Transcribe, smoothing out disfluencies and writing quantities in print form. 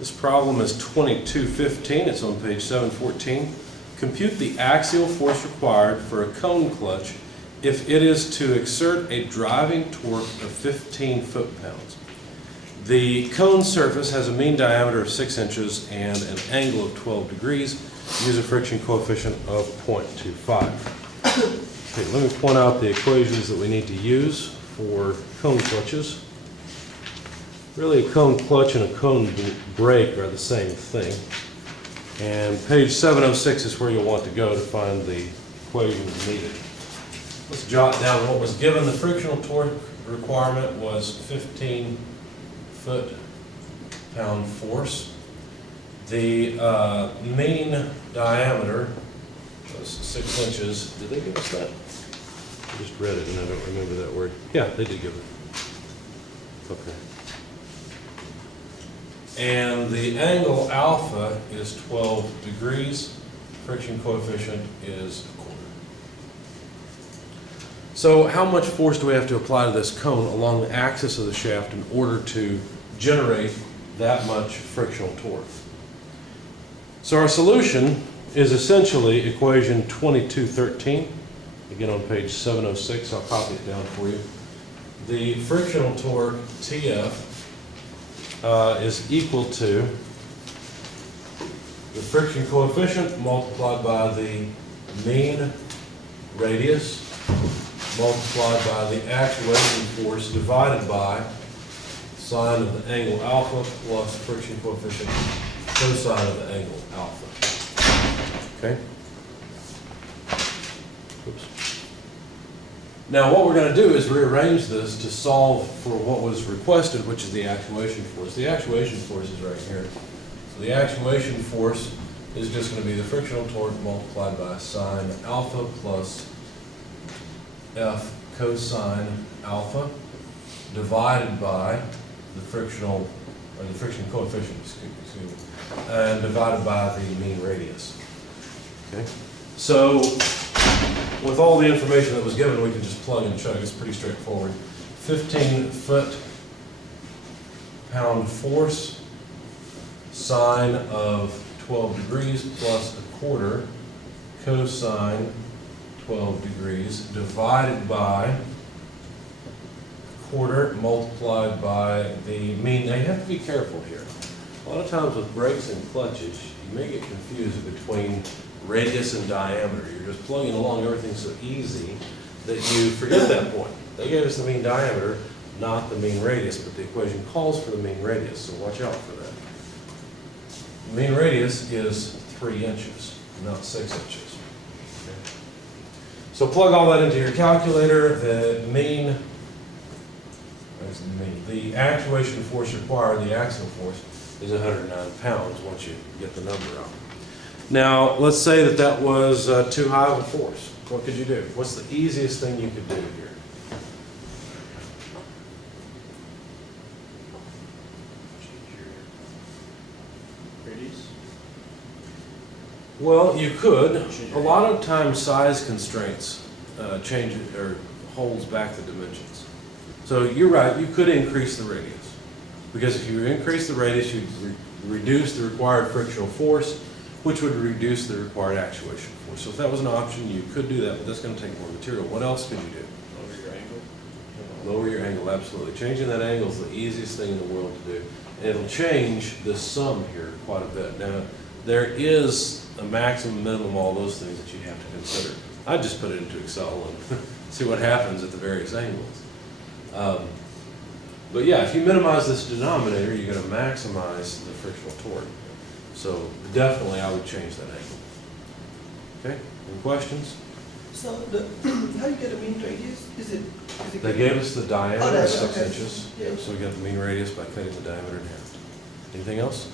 This problem is 2215. It's on page 714. Compute the axial force required for a cone clutch if it is to exert a driving torque of 15 foot-pounds. The cone surface has a mean diameter of 6 inches and an angle of 12 degrees. Use a friction coefficient of 0.25. Okay, let me point out the equations that we need to use for cone clutches. Really, a cone clutch and a cone brake are the same thing. And page 706 is where you'll want to go to find the equations needed. Let's jot down what was given. The frictional torque requirement was 15 foot-pound force. The mean diameter was 6 inches. Did they give us that? I just read it and I don't remember that word. Yeah, they did give it. Okay. And the angle alpha is 12 degrees. Friction coefficient is a quarter. So how much force do we have to apply to this cone along the axis of the shaft in order to generate that much frictional torque? So our solution is essentially equation 2213. Again on page 706, I'll copy it down for you. The frictional torque, TF, is equal to the friction coefficient multiplied by the mean radius multiplied by the actuating force divided by sine of the angle alpha plus friction coefficient cosine of the angle alpha. Okay? Oops. Now what we're going to do is rearrange this to solve for what was requested, which is the actuation force. The actuation force is right here. So the actuation force is just going to be the frictional torque multiplied by sine alpha plus F cosine alpha divided by the frictional, or the friction coefficient, excuse me, and divided by the mean radius. Okay? So with all the information that was given, we can just plug and chug. It's pretty straightforward. 15 foot-pound force, sine of 12 degrees plus a quarter cosine 12 degrees divided by a quarter multiplied by the mean. Now you have to be careful here. A lot of times with brakes and clutches, you may get confused between radius and diameter. You're just plugging along, everything's so easy that you forget that point. They gave us the mean diameter, not the mean radius, but the equation calls for the mean radius, so watch out for that. The mean radius is 3 inches, not 6 inches. Okay. So plug all that into your calculator. The actuation force required, the axial force, is 109 pounds once you get the number out. Now, let's say that that was too high of a force. What could you do? What's the easiest thing you could do here? Radius? Well, you could. A lot of times size constraints change or holds back the dimensions. So you're right, you could increase the radius. Because if you increase the radius, you'd reduce the required frictional force, which would reduce the required actuation force. So if that was an option, you could do that, but that's going to take more material. What else could you do? Lower your angle? Lower your angle, absolutely. Changing that angle is the easiest thing in the world to do. And it'll change the sum here quite a bit. Now, there is a maximum, minimum, all those things that you have to consider. I just put it into Excel and see what happens at the various angles. But yeah, if you minimize this denominator, you're going to maximize the frictional torque. So definitely I would change that angle. Okay, any questions? So how do you get a mean radius? Is it They gave us the diameter, Oh, that's 6 okay. inches. Yeah. So we got the mean radius by cutting the diameter in half. Anything else?